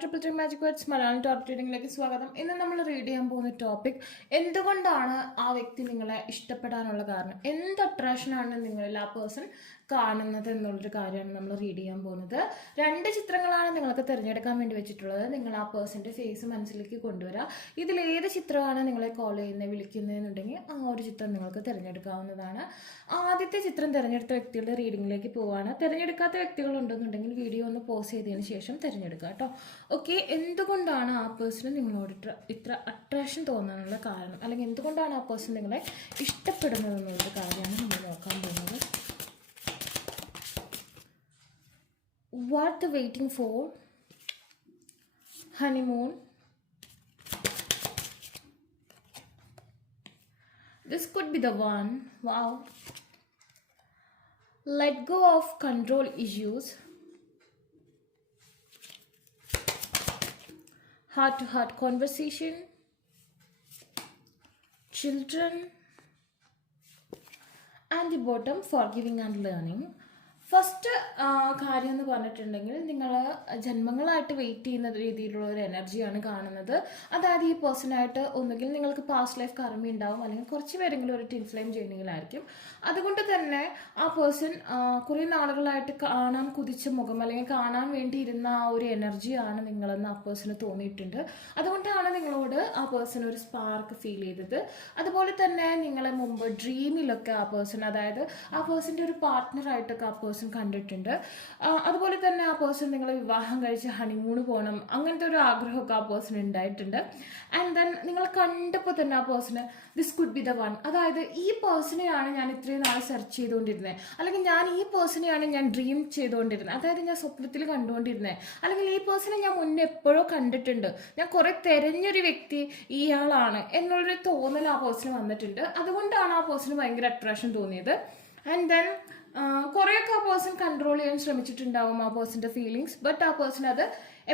Triple three magic words Malayalam top റീഡിങ്ങിലേക്ക് സ്വാഗതം. ഇന്ന് നമ്മൾ റീഡ് ചെയ്യാൻ പോകുന്ന ടോപ്പിക് എന്തുകൊണ്ടാണ് ആ വ്യക്തി നിങ്ങളെ ഇഷ്ടപ്പെടാനുള്ള കാരണം, എന്ത് അട്രാക്ഷനാണ് നിങ്ങളിൽ ആ പേഴ്സൺ കാണുന്നത് എന്നുള്ളൊരു കാര്യമാണ് നമ്മൾ റീഡ് ചെയ്യാൻ പോകുന്നത്. 2 ചിത്രങ്ങളാണ് നിങ്ങൾക്ക് തിരഞ്ഞെടുക്കാൻ വേണ്ടി വെച്ചിട്ടുള്ളത്. നിങ്ങൾ ആ പേഴ്സൻ്റെ ഫേസ് മനസ്സിലേക്ക് കൊണ്ടുവരിക. ഇതിലേത് ചിത്രമാണ് നിങ്ങളെ കോൾ ചെയ്യുന്നത്, വിളിക്കുന്നതെന്നുണ്ടെങ്കിൽ ആ ഒരു ചിത്രം നിങ്ങൾക്ക് തിരഞ്ഞെടുക്കാവുന്നതാണ്. ആദ്യത്തെ ചിത്രം തിരഞ്ഞെടുത്ത വ്യക്തികളുടെ റീഡിങ്ങിലേക്ക് പോവുകയാണ്. തിരഞ്ഞെടുക്കാത്ത വ്യക്തികളുണ്ടെന്നുണ്ടെങ്കിൽ വീഡിയോ ഒന്ന് പോസ് ചെയ്തതിന് ശേഷം തിരഞ്ഞെടുക്കുക കേട്ടോ. ഓക്കെ, എന്തുകൊണ്ടാണ് ആ പേഴ്സണ് നിങ്ങളോട് ഇത്ര അട്രാക്ഷൻ തോന്നാനുള്ള കാരണം, അല്ലെങ്കിൽ എന്തുകൊണ്ടാണ് ആ പേഴ്സൺ നിങ്ങളെ ഇഷ്ടപ്പെടുന്നത് എന്നുള്ളൊരു കാര്യമാണ് നമ്മൾ നോക്കാൻ പോകുന്നത്. What the waiting for? Honeymoon. This could be the one. Wow. Let go of control issues. Heart-to-heart conversation. Children. And the bottom, forgiving and learning. First കാര്യം എന്ന് പറഞ്ഞിട്ടുണ്ടെങ്കിൽ നിങ്ങൾ ജന്മങ്ങളായിട്ട് വെയിറ്റ് ചെയ്യുന്ന രീതിയിലുള്ള ഒരു എനർജിയാണ് കാണുന്നത്. അതായത് ഈ പേഴ്സണായിട്ട് ഒന്നുകിൽ നിങ്ങൾക്ക് പാസ്റ്റ് ലൈഫ് കർമ്മ ഉണ്ടാവും, അല്ലെങ്കിൽ കുറച്ച് പേരെങ്കിലും ഒരു ടിൻ ഫ്ലെയിം ജേർണിയിലായിരിക്കും. അതുകൊണ്ട് തന്നെ ആ പേഴ്സൺ കുറേ നാളുകളായിട്ട് കാണാൻ കുതിച്ച മുഖം, അല്ലെങ്കിൽ കാണാൻ വേണ്ടി ഇരുന്ന ആ ഒരു എനർജിയാണ് നിങ്ങളെന്ന് ആ പേഴ്സണ് തോന്നിയിട്ടുണ്ട്. അതുകൊണ്ടാണ് നിങ്ങളോട് ആ പേഴ്സൺ ഒരു സ്പാർക്ക് ഫീൽ ചെയ്തത്. അതുപോലെ തന്നെ നിങ്ങളെ മുമ്പ് ഡ്രീമിലൊക്കെ ആ പേഴ്സൺ, അതായത് ആ പേഴ്സൻ്റെ ഒരു പാർട്ട്ണറായിട്ടൊക്കെ ആ പേഴ്സൺ കണ്ടിട്ടുണ്ട്. അതുപോലെ തന്നെ ആ പേഴ്സൺ നിങ്ങളെ വിവാഹം കഴിച്ച് ഹണിമൂണ് പോകണം, അങ്ങനത്തെ ഒരു ആഗ്രഹമൊക്കെ ആ പേഴ്സൺ ഉണ്ടായിട്ടുണ്ട്. ആൻഡ് ദെൻ നിങ്ങൾ കണ്ടപ്പോൾ തന്നെ ആ person this could be the one, അതായത് ഈ പേഴ്സണെയാണ് ഞാൻ ഇത്രയും നാൾ സെർച്ച് ചെയ്തുകൊണ്ടിരുന്നത്, അല്ലെങ്കിൽ ഞാൻ ഈ പേഴ്സണെയാണ് ഞാൻ ഡ്രീം ചെയ്തുകൊണ്ടിരുന്നത്, അതായത് ഞാൻ സ്വപ്നത്തിൽ കണ്ടുകൊണ്ടിരുന്നത്, അല്ലെങ്കിൽ ഈ പേഴ്സണെ ഞാൻ മുന്നേ എപ്പോഴോ കണ്ടിട്ടുണ്ട്, ഞാൻ കുറെ തിരഞ്ഞൊരു വ്യക്തി ഇയാളാണ് എന്നുള്ളൊരു തോന്നൽ ആ പേഴ്സണ് വന്നിട്ടുണ്ട്. അതുകൊണ്ടാണ് ആ പേഴ്സണ് ഭയങ്കര അട്രാക്ഷൻ തോന്നിയത്. ആൻഡ് ദെൻ കുറേയൊക്കെ ആ പേഴ്സൺ കൺട്രോൾ ചെയ്യാൻ ശ്രമിച്ചിട്ടുണ്ടാവും ആ പേഴ്സൻ്റെ ഫീലിങ്സ്. ബട്ട് ആ പേഴ്സൺ അത്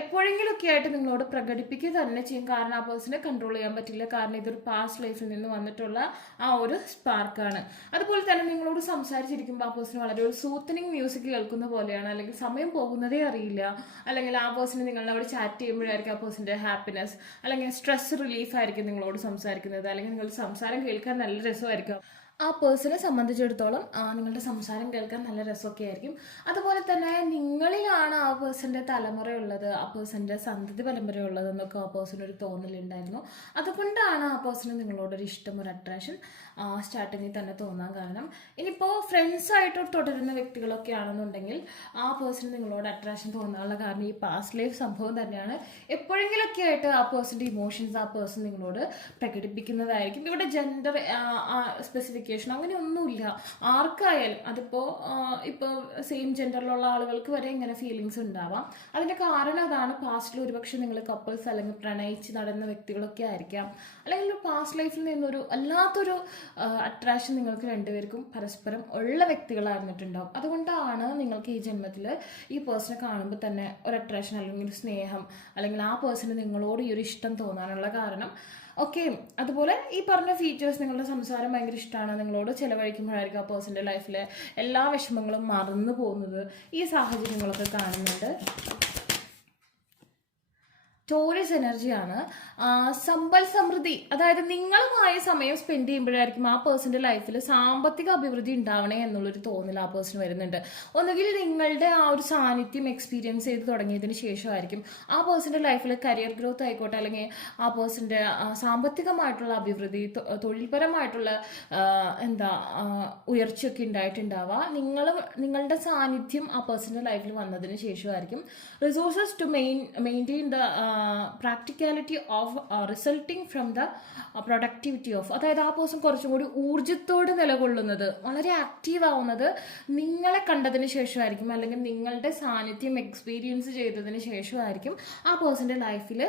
എപ്പോഴെങ്കിലുമൊക്കെ ആയിട്ട് നിങ്ങളോട് പ്രകടിപ്പിക്കുക തന്നെ ചെയ്യും. കാരണം ആ പേഴ്സണെ കൺട്രോൾ ചെയ്യാൻ പറ്റില്ല, കാരണം ഇതൊരു പാസ്റ്റ് ലൈഫിൽ നിന്ന് വന്നിട്ടുള്ള ആ ഒരു സ്പാർക്കാണ്. അതുപോലെ തന്നെ നിങ്ങളോട് സംസാരിച്ചിരിക്കുമ്പോൾ ആ പേഴ്സൺ വളരെ ഒരു സൂത്തനിങ് മ്യൂസിക് കേൾക്കുന്ന പോലെയാണ്, അല്ലെങ്കിൽ സമയം പോകുന്നതേ അറിയില്ല. അല്ലെങ്കിൽ ആ പേഴ്സൺ നിങ്ങളോട് ചാറ്റ് ചെയ്യുമ്പോഴായിരിക്കും ആ പേഴ്സൻ്റെ ഹാപ്പിനെസ് അല്ലെങ്കിൽ സ്ട്രെസ് റിലീഫ് ആയിരിക്കും നിങ്ങളോട് സംസാരിക്കുന്നത്, അല്ലെങ്കിൽ നിങ്ങളുടെ സംസാരം കേൾക്കാൻ നല്ല രസമായിരിക്കും. ആ പേഴ്സണെ സംബന്ധിച്ചിടത്തോളം നിങ്ങളുടെ സംസാരം കേൾക്കാൻ നല്ല രസമൊക്കെ ആയിരിക്കും. അതുപോലെ തന്നെ നിങ്ങളിലാണ് ആ പേഴ്സൻ്റെ തലമുറയുള്ളത്, ആ പേഴ്സൻ്റെ സന്തതി പരമ്പരയുള്ളത് എന്നൊക്കെ ആ പേഴ്സൺ ഒരു തോന്നലുണ്ടായിരുന്നു. അതുകൊണ്ടാണ് ആ പേഴ്സണ് നിങ്ങളോടൊരു ഇഷ്ടം, ഒരു അട്രാക്ഷൻ സ്റ്റാർട്ടിങ്ങിൽ തന്നെ തോന്നാൻ കാരണം. ഇനിയിപ്പോൾ ഫ്രണ്ട്സായിട്ട് തുടരുന്ന വ്യക്തികളൊക്കെ ആണെന്നുണ്ടെങ്കിൽ ആ പേഴ്സൺ നിങ്ങളോട് അട്രാക്ഷൻ തോന്നാനുള്ള കാരണം ഈ പാസ്റ്റ് ലൈഫ് സംഭവം തന്നെയാണ്. എപ്പോഴെങ്കിലൊക്കെ ആയിട്ട് ആ പേഴ്സൻ്റെ ഇമോഷൻസ് ആ പേഴ്സൺ നിങ്ങളോട് പ്രകടിപ്പിക്കുന്നതായിരിക്കും. ഇവിടെ ജെൻഡർ സ്പെസിഫിക്കേഷൻ അങ്ങനെ ഒന്നുമില്ല, ആർക്കായാലും. അതിപ്പോൾ ഇപ്പോൾ സെയിം ജെൻഡറിലുള്ള ആളുകൾക്ക് വരെ ഇങ്ങനെ ഫീലിങ്സ് ഉണ്ടാവാം. അതിൻ്റെ കാരണം അതാണ്, പാസ്റ്റിൽ ഒരുപക്ഷെ നിങ്ങൾ കപ്പിൾസ് അല്ലെങ്കിൽ പ്രണയിച്ച് നടന്ന വ്യക്തികളൊക്കെ ആയിരിക്കാം, അല്ലെങ്കിൽ പാസ്റ്റ് ലൈഫിൽ നിന്നൊരു അല്ലാത്തൊരു അട്രാക്ഷൻ നിങ്ങൾക്ക് രണ്ടുപേർക്കും പരസ്പരം ഉള്ള വ്യക്തികളായിരുന്നിട്ടുണ്ടാവും. അതുകൊണ്ടാണ് നിങ്ങൾക്ക് ഈ ജന്മത്തിൽ ഈ പേഴ്സണെ കാണുമ്പോൾ തന്നെ ഒരു അട്രാക്ഷൻ അല്ലെങ്കിൽ ഒരു സ്നേഹം, അല്ലെങ്കിൽ ആ പേഴ്സണ് നിങ്ങളോട് ഈ ഒരു ഇഷ്ടം തോന്നാനുള്ള കാരണം. ഓക്കെ, അതുപോലെ ഈ പറഞ്ഞ ഫീച്ചേഴ്സ്, നിങ്ങളുടെ സംസാരം ഭയങ്കര ഇഷ്ടമാണ്, നിങ്ങളോട് ചിലവഴിക്കുമ്പോഴായിരിക്കും ആ പേഴ്സൻ്റെ ലൈഫിലെ എല്ലാ വിഷമങ്ങളും മറന്നു പോകുന്നത്. ഈ സാഹചര്യങ്ങളൊക്കെ കാണുന്നുണ്ട്. ടോറസ് എനർജിയാണ്. സമ്പൽ സമൃദ്ധി, അതായത് നിങ്ങളുമായി സമയം സ്പെൻഡ് ചെയ്യുമ്പോഴായിരിക്കും ആ പേഴ്സൻ്റെ ലൈഫിൽ സാമ്പത്തിക അഭിവൃദ്ധി ഉണ്ടാവണേ എന്നുള്ളൊരു തോന്നൽ ആ പേഴ്സൺ വരുന്നുണ്ട്. ഒന്നുകിൽ നിങ്ങളുടെ ആ ഒരു സാന്നിധ്യം എക്സ്പീരിയൻസ് ചെയ്ത് തുടങ്ങിയതിന് ശേഷമായിരിക്കും ആ പേഴ്സൻ്റെ ലൈഫിൽ കരിയർ ഗ്രോത്ത് ആയിക്കോട്ടെ, അല്ലെങ്കിൽ ആ പേഴ്സൻ്റെ സാമ്പത്തികമായിട്ടുള്ള അഭിവൃദ്ധി, തൊഴിൽപരമായിട്ടുള്ള ഉയർച്ചയൊക്കെ ഉണ്ടായിട്ടുണ്ടാവുക നിങ്ങളുടെ സാന്നിധ്യം ആ പേഴ്സൻ്റെ ലൈഫിൽ വന്നതിന് ശേഷമായിരിക്കും. Resources to maintain the practicality of resulting from the productivity of, അതായത് ആ പേഴ്സൺ കുറച്ചും കൂടി ഊർജ്ജത്തോടെ നിലകൊള്ളുന്നത്, വളരെ ആക്റ്റീവ് ആവുന്നത് നിങ്ങളെ കണ്ടതിന് ശേഷമായിരിക്കും, അല്ലെങ്കിൽ നിങ്ങളുടെ സാന്നിധ്യം എക്സ്പീരിയൻസ് ചെയ്തതിന് ശേഷമായിരിക്കും ആ പേഴ്സൻ്റെ ലൈഫിൽ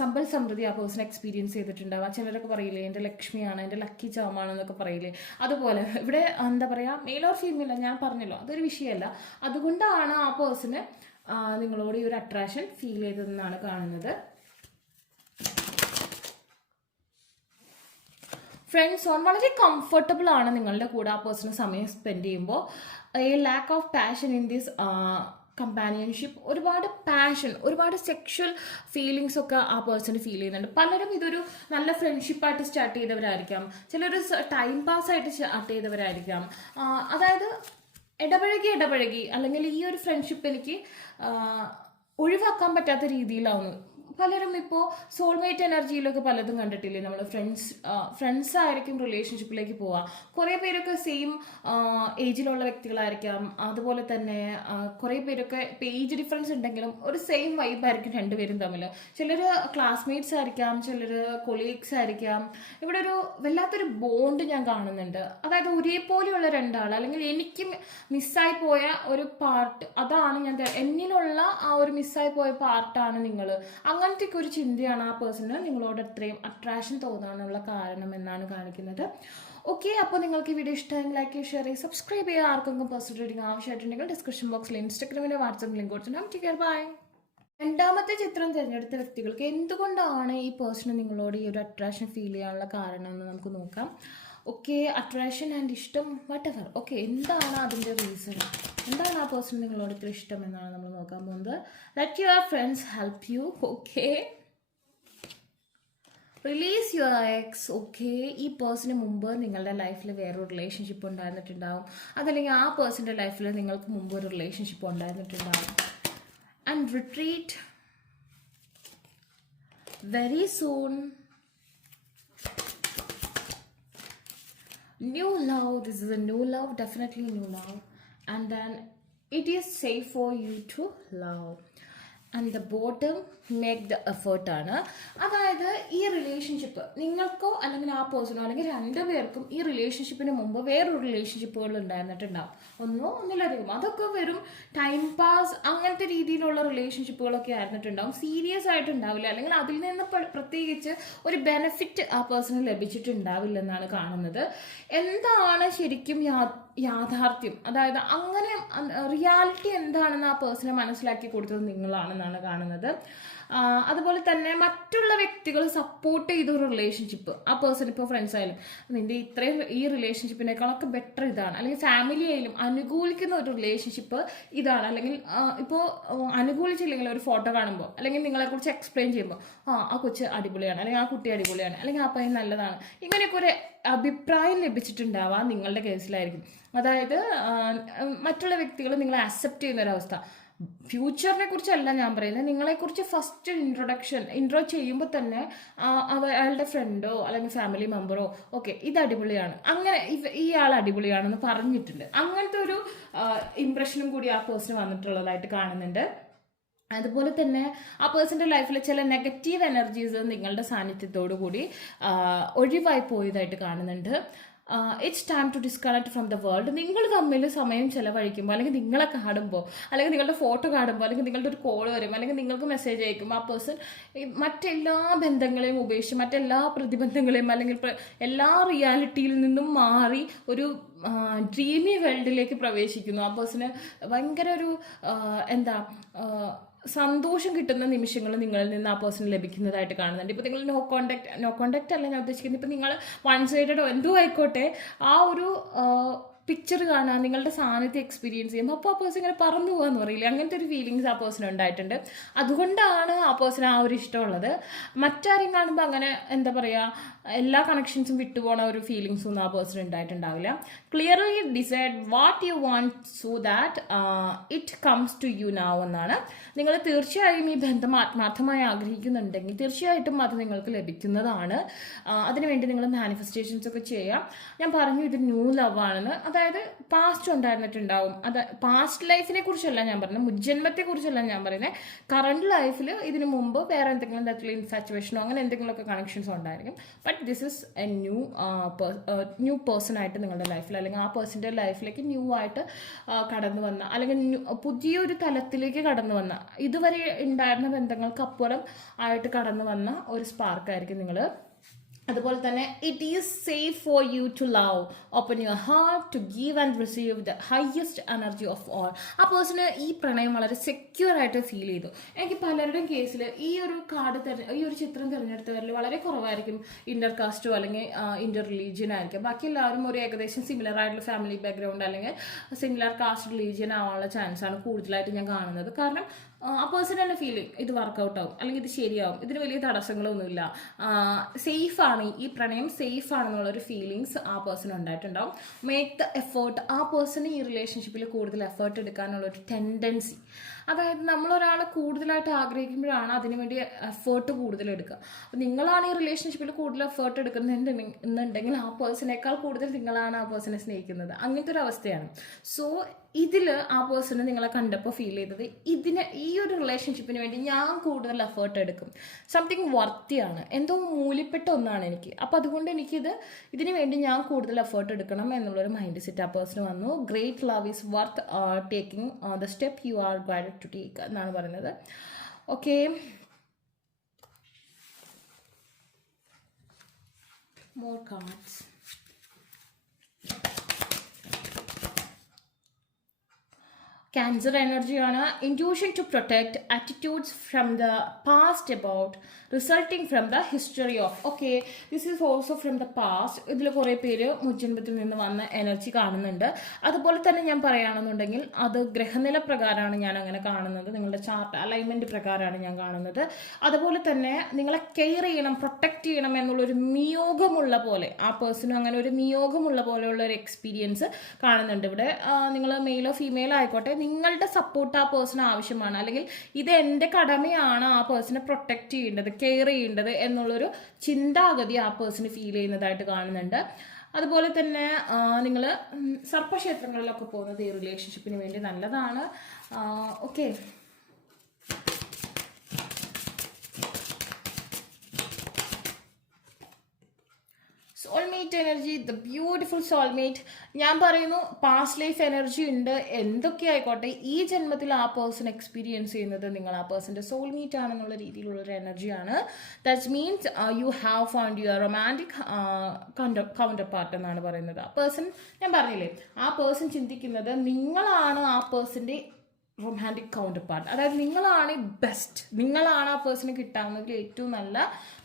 സമ്പൽ സമൃദ്ധി ആ പേഴ്സൺ എക്സ്പീരിയൻസ് ചെയ്തിട്ടുണ്ടാവുക. ചിലരൊക്കെ പറയില്ലേ എൻ്റെ ലക്ഷ്മിയാണ്, എൻ്റെ ലക്കി ചാമാണെന്നൊക്കെ പറയില്ലേ, അതുപോലെ ഇവിടെ എന്താ പറയുക, മെയിൽ ഓർ ഫീമെയിൽ ഞാൻ പറഞ്ഞല്ലോ, അതൊരു വിഷയമല്ല. അതുകൊണ്ടാണ് ആ പേഴ്സണ് നിങ്ങളോട് ഈ ഒരു അട്രാക്ഷൻ ഫീൽ ചെയ്തതെന്നാണ് കാണുന്നത്. ഫ്രണ്ട്സ് ഓൺ വളരെ കംഫർട്ടബിൾ ആണ് നിങ്ങളുടെ കൂടെ ആ പേഴ്സണ് സമയം സ്പെൻഡ് ചെയ്യുമ്പോൾ. A lack of passion in this companionship, ഒരുപാട് പാഷൻ, ഒരുപാട് സെക്ഷൽ ഫീലിങ്സ് ഒക്കെ ആ പേഴ്സണ് ഫീൽ ചെയ്യുന്നുണ്ട്. പലരും ഇതൊരു നല്ല ഫ്രണ്ട്ഷിപ്പായിട്ട് സ്റ്റാർട്ട് ചെയ്തവരായിരിക്കാം, ചിലർ ടൈം പാസ് ആയിട്ട് സ്റ്റാർട്ട് ചെയ്തവരായിരിക്കാം. അതായത് ഇടപഴകി അല്ലെങ്കിൽ ഈ ഒരു ഫ്രണ്ട്ഷിപ്പ് എനിക്ക് ഒഴിവാക്കാൻ പറ്റാത്ത രീതിയിലാവുന്നു. പലരും ഇപ്പോൾ സോൾമേറ്റ് എനർജിയിലൊക്കെ പലതും കണ്ടിട്ടില്ലേ നമ്മൾ. ഫ്രണ്ട്സ് ആയിരിക്കും റിലേഷൻഷിപ്പിലേക്ക് പോവുക. കുറേ പേരൊക്കെ സെയിം ഏജിലുള്ള വ്യക്തികളായിരിക്കാം. അതുപോലെ തന്നെ കുറേ പേരൊക്കെ ഇപ്പോൾ ഏജ് ഡിഫറൻസ് ഉണ്ടെങ്കിലും ഒരു സെയിം വൈബായിരിക്കും രണ്ടുപേരും തമ്മിൽ. ചിലർ ക്ലാസ്മേറ്റ്സ് ആയിരിക്കാം, ചിലർ കൊളീഗ്സ് ആയിരിക്കാം. ഇവിടെ ഒരു വല്ലാത്തൊരു ബോണ്ട് ഞാൻ കാണുന്നുണ്ട്. അതായത് ഒരേപോലെയുള്ള രണ്ടാൾ, അല്ലെങ്കിൽ എനിക്ക് മിസ്സായി പോയ ഒരു പാർട്ട്, അതാണ് ഞാൻ എന്നിലുള്ള ആ ഒരു മിസ്സായി പോയ പാർട്ടാണ് നിങ്ങൾ. അങ്ങനത്തെ ഒരു ചിന്തയാണ് ആ പേഴ്സണ് നിങ്ങളോട് അത്രയും അട്രാക്ഷൻ തോന്നാനുള്ള കാരണം എന്നാണ് കാണിക്കുന്നത്. ഓക്കെ, അപ്പോൾ നിങ്ങൾക്ക് ഈ വീഡിയോ ഇഷ്ടമെങ്കിൽ ലൈക്ക് ചെയ്യുക, ഷെയർ ചെയ്യുക, സബ്സ്ക്രൈബ് ചെയ്യുക. ആർക്കെങ്കിലും പേഴ്സണൽ റീഡിംഗ് ആവശ്യമായിട്ടുണ്ടെങ്കിൽ ഡിസ്ക്രിപ്ഷൻ ബോക്സിൽ ഇൻസ്റ്റാഗ്രാമിലെ വാട്സാപ്പ് ലിങ്ക് കൊടുത്തിട്ടുണ്ട്. Take care, bye. രണ്ടാമത്തെ ചിത്രം തിരഞ്ഞെടുത്ത വ്യക്തികൾക്ക് എന്തുകൊണ്ടാണ് ഈ പേഴ്സണ് നിങ്ങളോട് ഈ ഒരു അട്രാക്ഷൻ ഫീൽ ചെയ്യാനുള്ള കാരണം എന്ന് നമുക്ക് നോക്കാം. ഓക്കെ, അട്രാക്ഷൻ ആൻഡ് ഇഷ്ടം വട്ടെവർ. ഓക്കെ, എന്താണ് അതിൻ്റെ റീസൺ, എന്താണ് ആ പേഴ്സൺ നിങ്ങളോട് ഇത്ര ഇഷ്ടം എന്നാണ് നമ്മൾ നോക്കാൻ പോകുന്നത്. Let your friends help you. Okay, release your X. Okay, ഈ പേഴ്സണിന് മുമ്പ് നിങ്ങളുടെ ലൈഫിൽ വേറൊരു റിലേഷൻഷിപ്പ് ഉണ്ടായിരുന്നിട്ടുണ്ടാവും, അതല്ലെങ്കിൽ ആ പേഴ്സൻ്റെ ലൈഫിൽ നിങ്ങൾക്ക് മുമ്പ് ഒരു റിലേഷൻഷിപ്പ് ഉണ്ടായിരുന്നിട്ടുണ്ടാവും. And retreat very soon. New love, this is a new love, definitely new love. And then it is safe for you to love. And the bottom make the effort ആണ്. അതായത് ഈ റിലേഷൻഷിപ്പ് നിങ്ങൾക്കോ അല്ലെങ്കിൽ ആ പേഴ്സണോ അല്ലെങ്കിൽ രണ്ടുപേർക്കും ഈ റിലേഷൻഷിപ്പിന് മുമ്പ് വേറൊരു റിലേഷൻഷിപ്പുകൾ ഉണ്ടായിരുന്നിട്ടുണ്ടാവും, ഒന്നിലധികം. അതൊക്കെ വെറും ടൈം പാസ് അങ്ങനത്തെ രീതിയിലുള്ള റിലേഷൻഷിപ്പുകളൊക്കെ ആയിരുന്നിട്ടുണ്ടാവും. സീരിയസ് ആയിട്ടുണ്ടാവില്ല, അല്ലെങ്കിൽ അതിൽ നിന്ന് പ്രത്യേകിച്ച് ഒരു ബെനിഫിറ്റ് ആ പേഴ്സണിന് ലഭിച്ചിട്ടുണ്ടാവില്ലെന്നാണ് കാണുന്നത്. എന്താണ് ശരിക്കും യാഥാർത്ഥ്യം, അതായത് അങ്ങനെ റിയാലിറ്റി എന്താണെന്ന് ആ പേഴ്സണെ മനസ്സിലാക്കി കൊടുത്തത് നിങ്ങളാണെന്നാണ് കാണുന്നത്. അതുപോലെ തന്നെ മറ്റുള്ള വ്യക്തികൾ സപ്പോർട്ട് ചെയ്തൊരു റിലേഷൻഷിപ്പ്, ആ പേഴ്സൺ ഇപ്പോൾ ഫ്രണ്ട്സ് ആയാലും നിന്റെ ഇത്രയും ഈ റിലേഷൻഷിപ്പിനേക്കാളൊക്കെ ബെറ്റർ ഇതാണ്, അല്ലെങ്കിൽ ഫാമിലി ആയാലും അനുകൂലിക്കുന്ന ഒരു റിലേഷൻഷിപ്പ് ഇതാണ്. അല്ലെങ്കിൽ ഇപ്പോൾ അനുകൂലിച്ചില്ലെങ്കിൽ ഒരു ഫോട്ടോ കാണുമ്പോൾ അല്ലെങ്കിൽ നിങ്ങളെക്കുറിച്ച് എക്സ്പ്ലെയിൻ ചെയ്യുമ്പോൾ ആ കൊച്ച് അടിപൊളിയാണ്, അല്ലെങ്കിൽ ആ കുട്ടി അടിപൊളിയാണ്, അല്ലെങ്കിൽ ആ പയ്യൻ നല്ലതാണ്, ഇങ്ങനെയൊക്കെ ഒരു അഭിപ്രായം ലഭിച്ചിട്ടുണ്ടാവാം നിങ്ങളുടെ കേസിലായിരിക്കും. അതായത് മറ്റുള്ള വ്യക്തികൾ നിങ്ങളെ അക്സെപ്റ്റ് ചെയ്യുന്നൊരവസ്ഥ. ഫ്യൂച്ചറിനെ കുറിച്ചല്ല ഞാൻ പറയുന്നത്, നിങ്ങളെക്കുറിച്ച് ഫസ്റ്റ് ഇൻട്രോ ചെയ്യുമ്പോൾ തന്നെ അയാളുടെ ഫ്രണ്ടോ അല്ലെങ്കിൽ ഫാമിലി മെമ്പറോ ഓക്കെ ഇത് അടിപൊളിയാണ്, അങ്ങനെ ഈ ആൾ അടിപൊളിയാണെന്ന് പറഞ്ഞിട്ടുണ്ട്. അങ്ങനത്തെ ഒരു ഇംപ്രഷനും കൂടി ആ പേഴ്സൺ വന്നിട്ടുള്ളതായിട്ട് കാണുന്നുണ്ട്. അതുപോലെ തന്നെ ആ പേഴ്സൻ്റെ ലൈഫിൽ ചില നെഗറ്റീവ് എനർജീസ് നിങ്ങളുടെ സാന്നിധ്യത്തോടു കൂടി ഒഴിവായി പോയതായിട്ട് കാണുന്നുണ്ട്. It's time to disconnect from the world. നിങ്ങൾ തമ്മിൽ സമയം ചിലവഴിക്കുമ്പോൾ, അല്ലെങ്കിൽ നിങ്ങളെ കാണുമ്പോൾ, അല്ലെങ്കിൽ നിങ്ങളുടെ ഫോട്ടോ കാണുമ്പോൾ, അല്ലെങ്കിൽ നിങ്ങളുടെ ഒരു കോൾ വരും, അല്ലെങ്കിൽ നിങ്ങൾക്ക് മെസ്സേജ് അയക്കും, ആ പേഴ്സൺ മറ്റെല്ലാ ബന്ധങ്ങളെയും ഉപേക്ഷിച്ച് മറ്റെല്ലാ പ്രതിബന്ധങ്ങളെയും അല്ലെങ്കിൽ എല്ലാ റിയാലിറ്റിയിൽ നിന്നും മാറി ഒരു ഡ്രീമി വേൾഡിലേക്ക് പ്രവേശിക്കുന്നു. ആ പേഴ്സണ് ഭയങ്കര ഒരു സന്തോഷം കിട്ടുന്ന നിമിഷങ്ങൾ നിങ്ങളിൽ നിന്ന് ആ പേഴ്സൺ ലഭിക്കുന്നതായിട്ട് കാണുന്നുണ്ട്. ഇപ്പോൾ നിങ്ങൾ നോ കോണ്ടാക്ട് അല്ല ഞാൻ ഉദ്ദേശിക്കുന്നത്, ഇപ്പോൾ നിങ്ങൾ വൺ സൈഡഡോ എന്തോ ആയിക്കോട്ടെ ആ ഒരു പിക്ചർ കാണാൻ നിങ്ങളുടെ സാന്നിധ്യം എക്സ്പീരിയൻസ് ചെയ്യുമ്പോൾ അപ്പോൾ ആ പേഴ്സൺ ഇങ്ങനെ പറന്നു പോകാന്ന് പറയില്ല, അങ്ങനത്തെ ഒരു ഫീലിങ്സ് ആ പേഴ്സൺ ഉണ്ടായിട്ടുണ്ട്. അതുകൊണ്ടാണ് ആ പേഴ്സൺ ആ ഒരു ഇഷ്ടമുള്ളത്. മറ്റാരെയും കാണുമ്പോൾ അങ്ങനെ എല്ലാ കണക്ഷൻസും വിട്ടുപോണ ഒരു ഫീലിങ്സ് ഒന്നും ആ പേഴ്സൺ ഉണ്ടായിട്ടുണ്ടാവില്ല. Clearly decide what you want so that it comes to you now എന്നാണ്. നിങ്ങൾ തീർച്ചയായും ഈ ബന്ധം ആത്മാർത്ഥമായി ആഗ്രഹിക്കുന്നുണ്ടെങ്കിൽ തീർച്ചയായിട്ടും അത് നിങ്ങൾക്ക് ലഭിക്കുന്നതാണ്. അതിനുവേണ്ടി നിങ്ങൾ മാനിഫെസ്റ്റേഷൻസ് ഒക്കെ ചെയ്യാം. ഞാൻ പറഞ്ഞു ഇത് ന്യൂ ലവ് ആണെന്ന്. അതായത് പാസ്റ്റ് ഉണ്ടായിരുന്നിട്ടുണ്ടാവും, അത് പാസ്റ്റ് ലൈഫിനെ കുറിച്ചല്ല ഞാൻ പറയുന്നത്, മുജ്ജന്മത്തെ കുറിച്ചല്ല ഞാൻ പറയുന്നത്. കറണ്ട് ലൈഫിൽ ഇതിനു മുമ്പ് വേറെ എന്തെങ്കിലും തരത്തിലുള്ള ഇൻഫാച്ചുവേഷനോ അങ്ങനെ എന്തെങ്കിലുമൊക്കെ കണക്ഷൻസോ ഉണ്ടായിരിക്കും. But this is A new person ആയിട്ട് നിങ്ങളുടെ ലൈഫിൽ, അല്ലെങ്കിൽ ആ പേഴ്സൻ്റെ ലൈഫിലേക്ക് ന്യൂ ആയിട്ട് കടന്നു വന്ന, അല്ലെങ്കിൽ പുതിയൊരു തലത്തിലേക്ക് കടന്നു വന്ന, ഇതുവരെ ഉണ്ടായിരുന്ന ബന്ധങ്ങൾക്ക് അപ്പുറം ആയിട്ട് കടന്നു വന്ന ഒരു സ്പാർക്കായിരിക്കും നിങ്ങൾ അതുപോലെ തന്നെ it is safe for you to love, open your heart to give and receive the highest energy of all. ആ പേഴ്സണ് ഈ പ്രണയം വളരെ സെക്യൂർ ആയിട്ട് ഫീൽ ചെയ്തു. എനിക്ക് പലരുടെയും കേസിൽ ഈ ഒരു ഈ ഒരു ചിത്രം തിരഞ്ഞെടുത്തവരിൽ വളരെ കുറവായിരിക്കും ഇന്റർ കാസ്റ്റോ അല്ലെങ്കിൽ ഇന്റർ റിലീജിയൻ ആയിരിക്കും. ബാക്കി എല്ലാവരും ഒരു ഏകദേശം സിമിലർ ആയിട്ടുള്ള ഫാമിലി ബാക്ക്ഗ്രൗണ്ട് അല്ലെങ്കിൽ സിമിലർ കാസ്റ്റ് റിലീജിയൻ ആവാനുള്ള ചാൻസ് ആണ് കൂടുതലായിട്ട് ഞാൻ കാണുന്നത്. കാരണം ആ പേഴ്സൺ തന്നെ ഫീലിംഗ് ഇത് വർക്കൗട്ട് ആവും അല്ലെങ്കിൽ ഇത് ശരിയാവും, ഇതിന് വലിയ തടസ്സങ്ങളൊന്നുമില്ല, സേഫാണ്, ഈ പ്രണയം സേഫ് ആണെന്നുള്ളൊരു ഫീലിങ്സ് ആ പേഴ്സൺ ഉണ്ടായിട്ടുണ്ടാവും. മേക്ക് ദ എഫേർട്ട്, ആ പേഴ്സൺ ഈ റിലേഷൻഷിപ്പിൽ കൂടുതൽ എഫേർട്ട് എടുക്കാനുള്ളൊരു ടെൻഡൻസി. അതായത് നമ്മളൊരാളെ കൂടുതലായിട്ട് ആഗ്രഹിക്കുമ്പോഴാണ് അതിനുവേണ്ടി എഫേർട്ട് കൂടുതൽ എടുക്കുക. അപ്പം നിങ്ങളാണ് ഈ റിലേഷൻഷിപ്പിൽ കൂടുതൽ എഫേർട്ട് എടുക്കുന്നുണ്ടെങ്കിൽ ആ പേഴ്സണേക്കാൾ കൂടുതൽ നിങ്ങളാണ് ആ പേഴ്സണെ സ്നേഹിക്കുന്നത്. അങ്ങനത്തെ ഒരു അവസ്ഥയാണ്. സോ ഇതിൽ ആ പേഴ്സണ് നിങ്ങളെ കണ്ടപ്പോൾ ഫീൽ ചെയ്തത് ഈ ഒരു റിലേഷൻഷിപ്പിന് വേണ്ടി ഞാൻ കൂടുതൽ എഫേർട്ട് എടുക്കും, സംതിങ് വർത്തിയാണ്, എന്തോ മൂല്യപ്പെട്ട ഒന്നാണ് എനിക്ക്, അപ്പം അതുകൊണ്ട് ഇതിന് വേണ്ടി ഞാൻ കൂടുതൽ എഫേർട്ട് എടുക്കണം എന്നുള്ളൊരു മൈൻഡ് സെറ്റ് ആ പേഴ്സണ് വന്നു. Great love is worth taking the step you are guided to take എന്നാണ് പറയുന്നത്. Okay, more cards. Cancer energy ആണ്. Intuition to protect, attitudes from the past about resulting from the history of. Okay, this is also from the past. ഇതിൽ കുറേ പേര് മുജ്ജൻപത്തിൽ നിന്ന് വന്ന energy കാണുന്നുണ്ട്. അതുപോലെ തന്നെ ഞാൻ പറയുകയാണെന്നുണ്ടെങ്കിൽ അത് ഗ്രഹനില പ്രകാരമാണ് ഞാൻ അങ്ങനെ കാണുന്നത്, നിങ്ങളുടെ ചാർട്ട് അലൈൻമെന്റ് പ്രകാരമാണ് ഞാൻ കാണുന്നത്. അതുപോലെ തന്നെ നിങ്ങളെ കെയർ ചെയ്യണം, പ്രൊട്ടക്റ്റ് ചെയ്യണം എന്നുള്ളൊരു നിയോഗമുള്ള പോലെ, ആ പേഴ്സണും അങ്ങനെ ഒരു നിയോഗമുള്ള പോലെയുള്ള ഒരു എക്സ്പീരിയൻസ് കാണുന്നുണ്ട് ഇവിടെ. നിങ്ങൾ മെയിലോ ഫീമെയിലോ ആയിക്കോട്ടെ, നിങ്ങളുടെ സപ്പോർട്ട് ആ പേഴ്സൺ ആവശ്യമാണ്, അല്ലെങ്കിൽ ഇത് എൻ്റെ കടമയാണ് ആ പേഴ്സണെ പ്രൊട്ടക്റ്റ് ചെയ്യേണ്ടത്, കെയർ ചെയ്യേണ്ടത് എന്നുള്ളൊരു ചിന്താഗതി ആ പേഴ്സണ് ഫീൽ ചെയ്യുന്നതായിട്ട് കാണുന്നുണ്ട്. അതുപോലെ തന്നെ നിങ്ങൾ സർപ്പക്ഷേത്രങ്ങളിലൊക്കെ പോകുന്നത് ഈ റിലേഷൻഷിപ്പിന് വേണ്ടി നല്ലതാണ്. Okay, soulmate energy, the beautiful soulmate. ഞാൻ പറയുന്നു പാസ്റ്റ് ലൈഫ് എനർജി ഉണ്ട്, എന്തൊക്കെ ആയിക്കോട്ടെ ഈ ജന്മത്തിൽ ആ പേഴ്സൺ എക്സ്പീരിയൻസ് ചെയ്യുന്നത് നിങ്ങൾ ആ പേഴ്സൻ്റെ സോൾമേറ്റ് ആണെന്നുള്ള രീതിയിലുള്ളൊരു എനർജിയാണ്. That means you have found your romantic counter part എന്നാണ് പറയുന്നത്. ആ പേഴ്സൺ, ഞാൻ പറഞ്ഞില്ലേ, ആ പേഴ്സൺ ചിന്തിക്കുന്നത് നിങ്ങളാണ് ആ പേഴ്സൻ്റെ റൊമാൻറ്റിക് കൗണ്ടർ പാർട്ട്. അതായത് നിങ്ങളാണ് ബെസ്റ്റ്, നിങ്ങളാണ് ആ പേഴ്സണ് കിട്ടാവുന്നതിൽ ഏറ്റവും നല്ല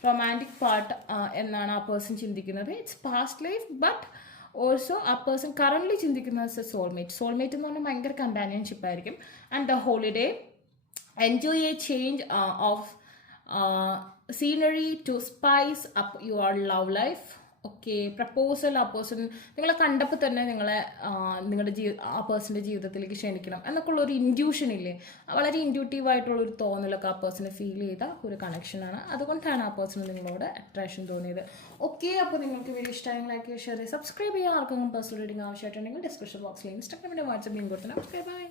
റൊമാൻറ്റിക് പാർട്ട് എന്നാണ് ആ പേഴ്സൺ ചിന്തിക്കുന്നത്. It's past life, but also ആ പേഴ്സൺ കറൻ്റ്ലി ചിന്തിക്കുന്നത് സോൾമേറ്റ് എന്ന് പറഞ്ഞാൽ ഭയങ്കര കമ്പാനിയൻഷിപ്പ് ആയിരിക്കും. And the holiday, enjoy a change of scenery to spice up your love life. Okay, proposal ആ പേഴ്സൺ നിങ്ങളെ കണ്ടപ്പോൾ തന്നെ നിങ്ങളുടെ ആ പേഴ്സൻ്റെ ജീവിതത്തിലേക്ക് ക്ഷണിക്കണം എന്നൊക്കെ ഉള്ളൊരു ഇൻഡ്യൂഷൻ ഇല്ലേ, വളരെ ഇൻഡ്യൂട്ടീവായിട്ടുള്ളൊരു തോന്നലൊക്കെ ആ പേഴ്സണെ ഫീൽ ചെയ്ത ഒരു കണക്ഷനാണ്. അതുകൊണ്ടാണ് ആ പേഴ്സണ് നിങ്ങളോട് അട്രാക്ഷൻ തോന്നിയത്. ഓക്കെ, അപ്പോൾ നിങ്ങൾക്ക് വീഡിയോ ഇഷ്ടമായി ലൈക്ക് ചെയ്യുക, ഷെയർ ചെയ്യുക, സബ്സ്ക്രൈബ് ചെയ്യുക. ആർക്കെങ്കിലും പേഴ്സണൽ റീഡിംഗ് ആവശ്യമായിട്ടുണ്ടെങ്കിൽ ഡിസ്ക്രിപ്ഷൻ ബോക്സിൽ ഇൻസ്റ്റാഗ്രാമിൻ്റെ വാട്സപ്പ് ലിങ്ക് കൊടുത്തണം. Okay, by.